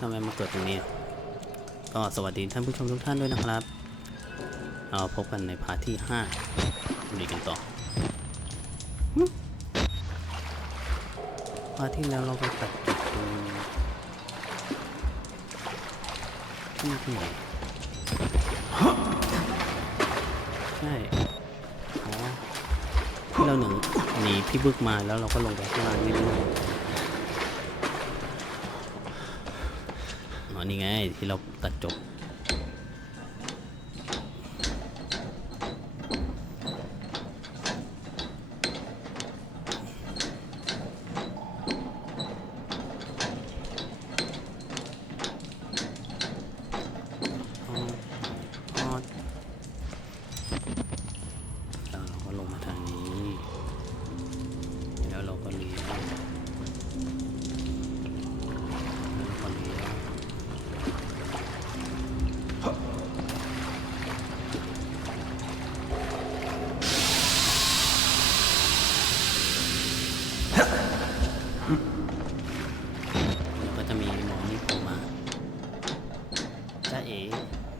ทำไมมาเกิดตรงนี้ ก็สวัสดีท่านผู้ชมทุกท่านด้วยนะครับเราพบกันในพาร์ทที่5ลุยกันต่อหึพาร์ทที่แล้วเราไปตัดจุดตรงที่ที่ไหนใช่อ๋อที่เราหนึ่งหนีพี่บึกมาแล้วเราก็ลงไปข้างล่างนี่ด้วยอ๋อ นี่ไงที่เราตัดจบ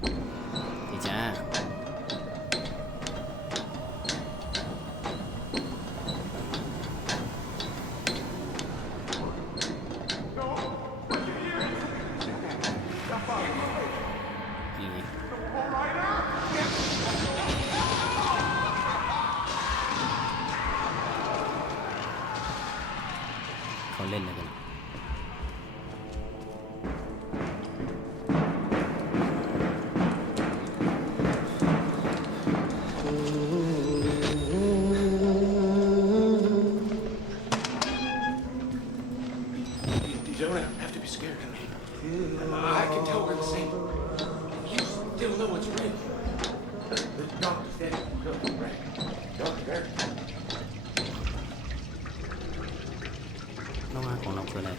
以前 You don't have to be scared of me. I can tell we're the same. You still know it's real. The, doctor said it was real, right? Doctor, ระหว่างของเราคืออะไร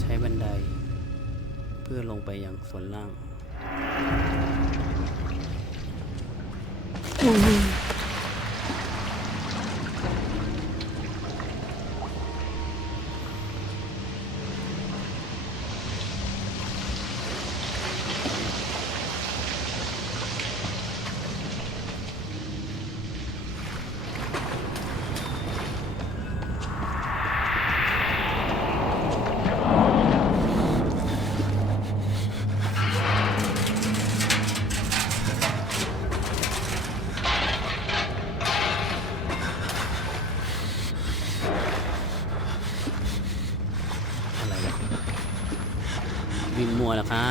ใช้บันได เพื่อลงไปยังส่วนล่าง วิ่งมัวแล้วครับ ตึ๊บ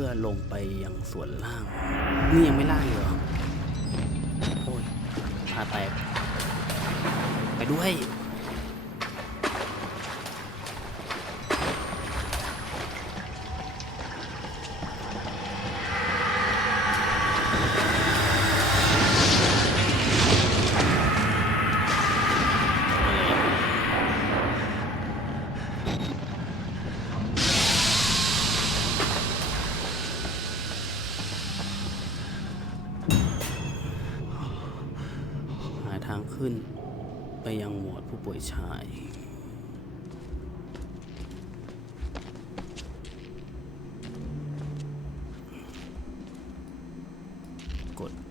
พื่อลงไปยังส่วนล่าง นี่ยังไม่ล่างเหรอโอ้ยพาแตกไปด้วย good.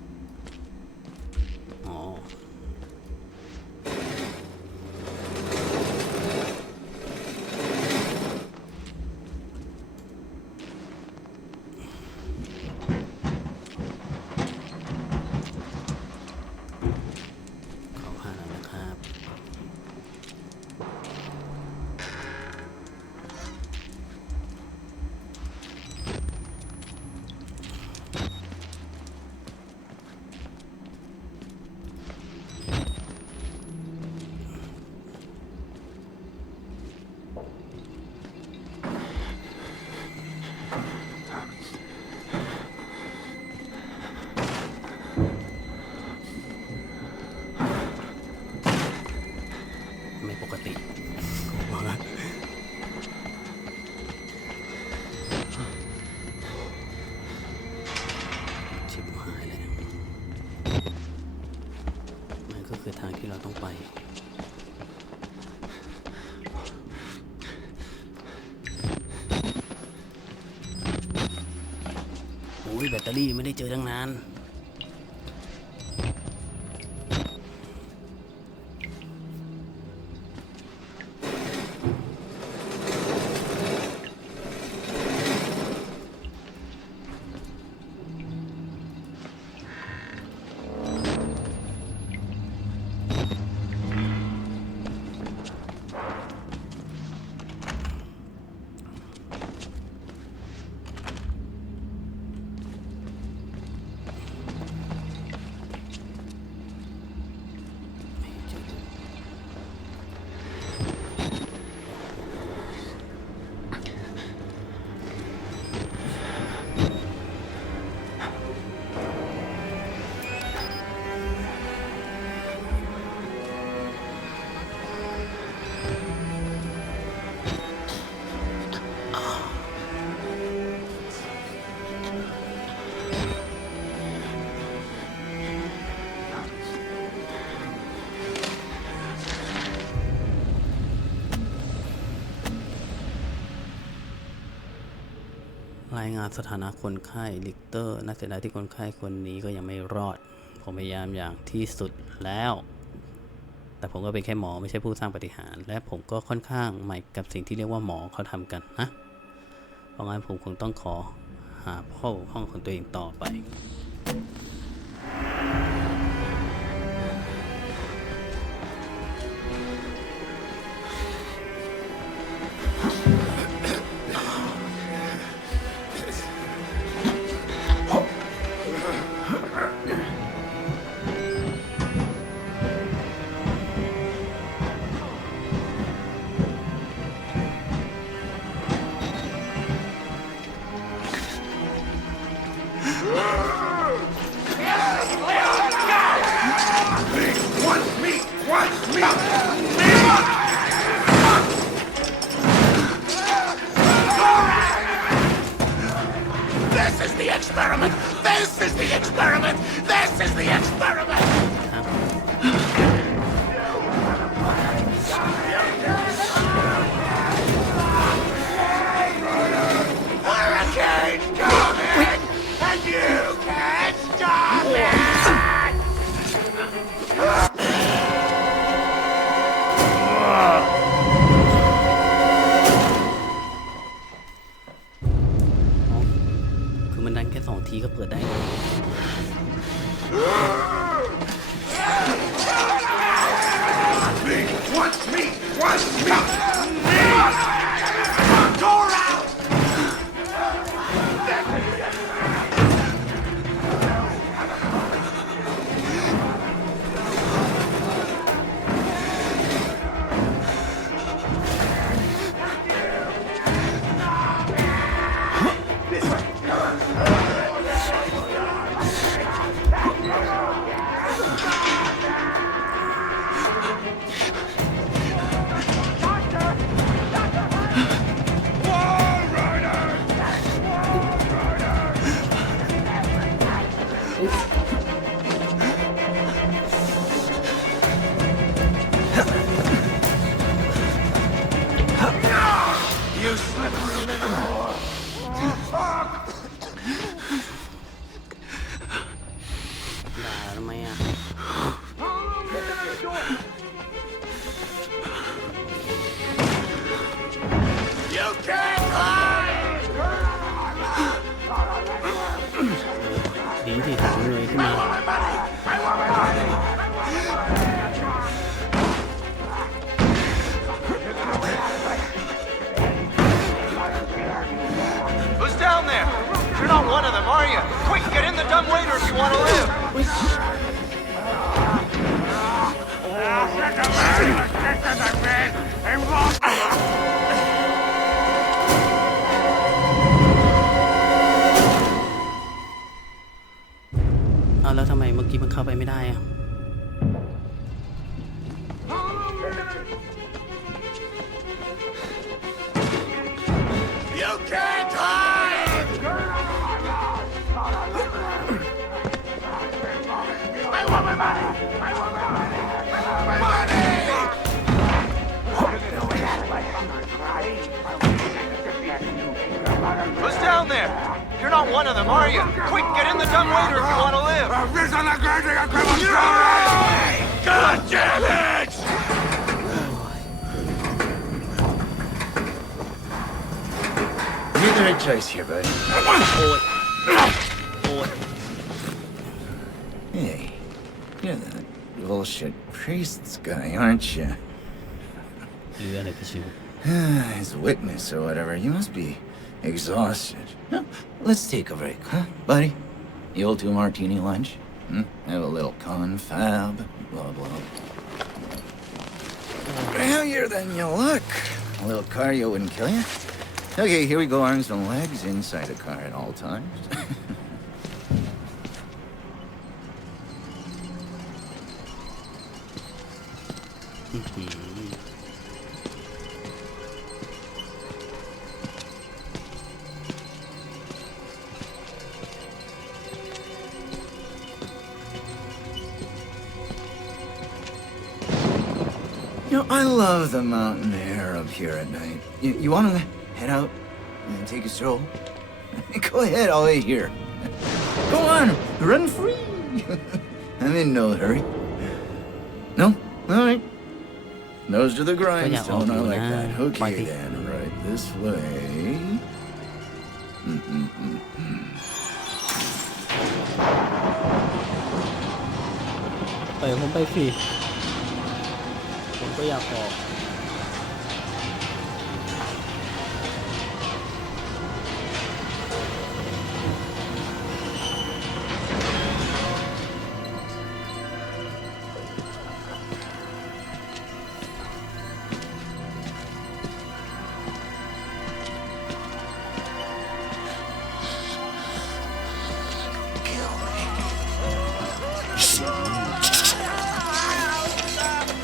ตอรี่ไม่ได้เจอตั้งนานายงานสถานะคนไข้ลิกเตอร์น่าเสียดายที่คนไข้คนนี้ก็ยังไม่รอด ผมพยายามอย่างที่สุดแล้ว แต่ผมก็เป็นแค่หมอไม่ใช่ผู้สร้างปฏิหารย์และผมก็ค่อนข้างใหม่กับสิ่งที่เรียกว่าหมอเขาทำกันนะเพราะงั้นผมคงต้องขอหาพ่อห้องของตัวเองต่อไป Me! Me! This is the experiment! This is the experiment! This is the experiment! มันดันแค่สองทีก็เปิดได้เลย Are you? quick, get in the dumb waiter if you want to live! Fist on the ground, I got God damn it! You're the right choice here, buddy. Pull it. Hey, you're that bullshit priest's guy, aren't you? His witness or whatever. You must be exhausted. Let's take a break, huh, buddy? Old two martini lunch? Hmm? Have a little confab, blah, blah. Heavier than you look. A little cardio wouldn't kill you. Okay, here we go, arms and legs inside the car at all times. You know, I love the mountain air up here at night. You, you want to head out and take a stroll? Go ahead, I'll wait here. Go on, run free. I'm in no hurry. No? All right. Nose to the grindstone. I like that. Okay, then. Right this way. Mm -mm -mm, mm. 不要ว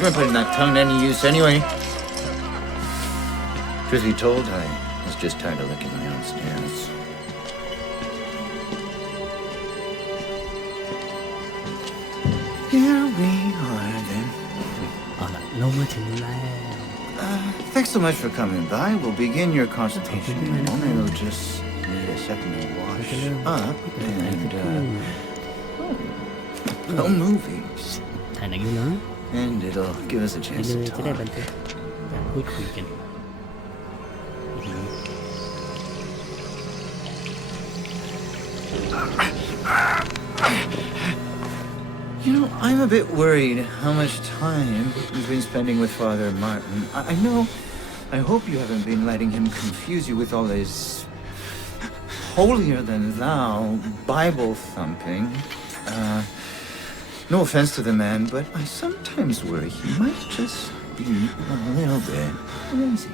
Gripping that tongue any use anyway. Truth be told, I was just tired of licking my own stairs. Here we are then. 好了，龙哥请您来。Uh, thanks so much for coming by. We'll begin your consultation in a moment. It'll just need a second to wash up and uh, no oh, movies. 太能了。and it'll give us a chance to talk. You know, I'm a bit worried how much time you've been spending with Father Martin. I, I know. I hope you haven't been letting him confuse you with all his holier than thou Bible thumping. Uh, no offense to the man, but I sometimes worry he might just be a little bit lazy.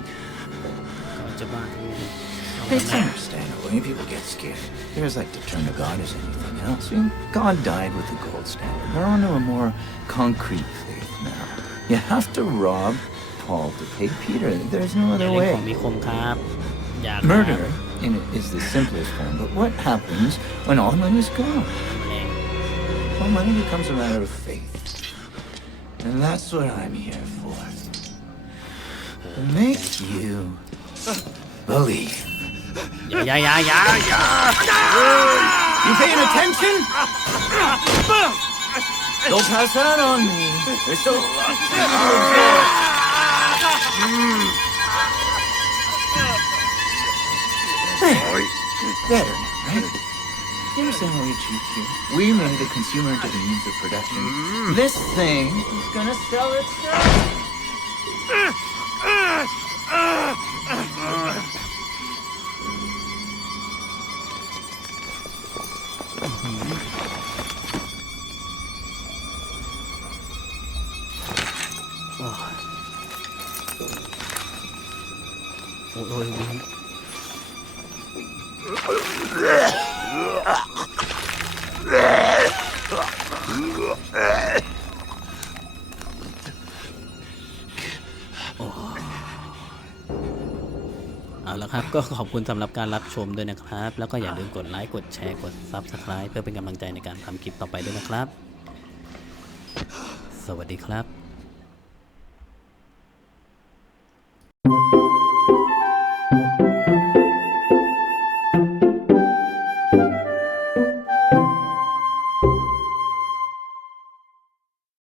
It's understandable. when people get scared. There's like to turn to God as anything else. God died with the gold standard. We're onto a more concrete faith now. You have to rob Paul to pay Peter. There's no other way. Murder in it is the simplest form, but what happens when all men is gone? Well, money becomes a matter of faith. And that's what I'm here for. Make you believe. Yeah, yeah, yeah, yeah, yeah! You paying attention? Don't pass that on me. There's still a lot to hmm. Better, right? Understand how we cheat you. We made the consumer into the means of production. This thing is gonna sell itself. Oh. เอาละครับ ก็ขอบคุณสำหรับการรับชมด้วยนะครับ แล้วก็อย่าลืมกดไลค์กดแชร์กด Subscribe เพื่อเป็นกำลังใจในการทำคลิปต่อไปด้วยนะครับ สวัสดีครับ